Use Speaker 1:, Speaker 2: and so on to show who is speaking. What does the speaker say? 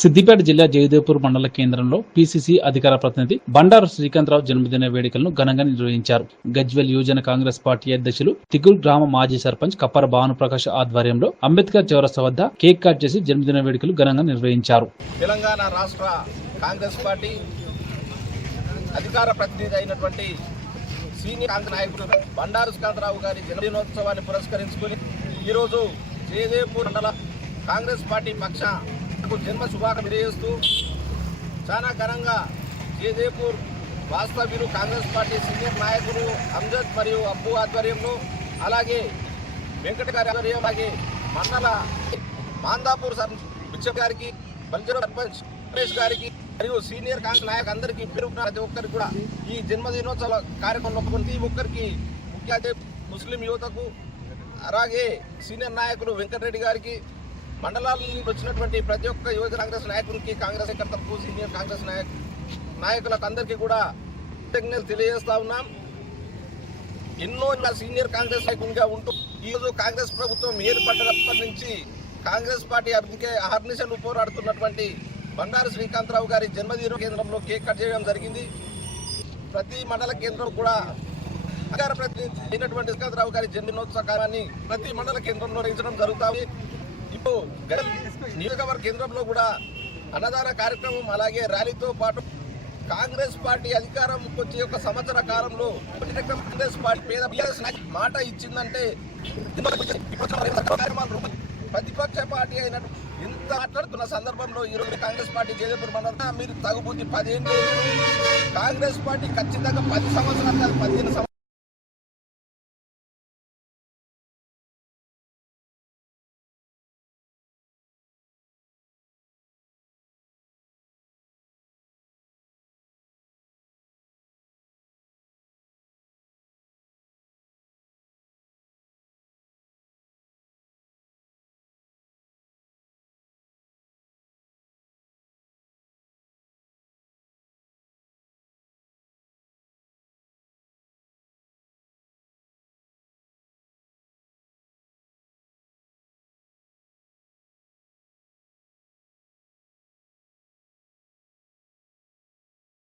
Speaker 1: సిద్దిపేట జిల్లా జయదేవ్పూర్ మండల కేంద్రంలో పీసీసీ అధికార ప్రతినిధి బండారు శ్రీకాంతరావు జన్మదిన వేడుకలను ఘనంగా నిర్వహించారు. గజ్వెల్ యువజన కాంగ్రెస్ పార్టీ అధ్యక్షులు తిగుల్ గ్రామ మాజీ సర్పంచ్ కప్పర భానుప్రకాష్ ఆధ్వర్యంలో అంబేద్కర్ చౌరస్తా వద్ద కేక్ కట్ చేసి జన్మదిన వేడుకలు ఘనంగా నిర్వహించారు.
Speaker 2: తెలంగాణ రాష్ట్ర కాంగ్రెస్ పార్టీ అధికార ప్రతినిధి అయినటువంటి సీనియర్ కాంగ్రెస్ నాయకుడు బండారు శ్రీకాంతరావు గారి జన్మదినోత్సవాన్ని పురస్కరించుకొని ఈరోజు జయదేవ్పూర్ మండల కాంగ్రెస్ పార్టీ పక్ష జన్మ శుభాకాంక్షలు తెలియజేస్తూ చాలా ఘనంగా జయదేవ్పూర్ వాస్తవ్యులు కాంగ్రెస్ పార్టీ సీనియర్ నాయకులు అంజద్ మరియు అబ్బు ఆధ్వర్యంలో అలాగే వెంకట గారి ఆధ్వర్యం అలాగే మండల మాందాపూర్ సర్ బిచ్చప్ గారికి బల్జర సర్పంచ్ సురేష్ గారికి మరియు సీనియర్ కాంగ్రెస్ నాయకు అందరికీ పేరు ప్రతి ఒక్కరికి కూడా ఈ జన్మదినోత్సవ కార్యక్రమంలో ప్రతి ఒక్కరికి ముఖ్య ముస్లిం యువతకు అలాగే సీనియర్ నాయకులు వెంకటరెడ్డి గారికి మండలాల నుంచి వచ్చినటువంటి ప్రతి ఒక్క యువత కాంగ్రెస్ నాయకుడికి కాంగ్రెస్ కార్యకర్తలకు సీనియర్ కాంగ్రెస్ నాయక నాయకులకు అందరికీ కూడా కృతజ్ఞతలు తెలియజేస్తా ఉన్నాం. ఎన్నో సీనియర్ కాంగ్రెస్ నాయకునిగా ఉంటూ ఈరోజు కాంగ్రెస్ ప్రభుత్వం ఏర్పడినప్పటి నుంచి కాంగ్రెస్ పార్టీ అభివృద్ధికి అహర్నిశలు పోరాడుతున్నటువంటి బండారు శ్రీకాంతరావు గారి జన్మదిన కేంద్రంలో కేక్ కట్ చేయడం జరిగింది. ప్రతి మండల కేంద్రం కూడా అధికార ప్రతినిధి అయినటువంటి శ్రీకాంతరావు గారి జన్మదినోత్సవ కార్యాన్ని ప్రతి మండల కేంద్రంలో నిర్వహించడం జరుగుతుంది ఇప్పుడు నియోజకవర్గ కేంద్రంలో కూడా అన్నదాన కార్యక్రమం అలాగే ర్యాలీతో పాటు కాంగ్రెస్ పార్టీ అధికారం వచ్చే ఒక సంవత్సర కాలంలో కాంగ్రెస్ పార్టీ పేద మాట ఇచ్చిందంటే ప్రతిపక్ష పార్టీ అయినట్టు ఇంత మాట్లాడుతున్న సందర్భంలో ఈ కాంగ్రెస్ పార్టీ చేసేప్పుడు మండలం మీరు తగుబుద్ధి పదిహేను కాంగ్రెస్ పార్టీ ఖచ్చితంగా పది సంవత్సరాలు కాదు పదిహేను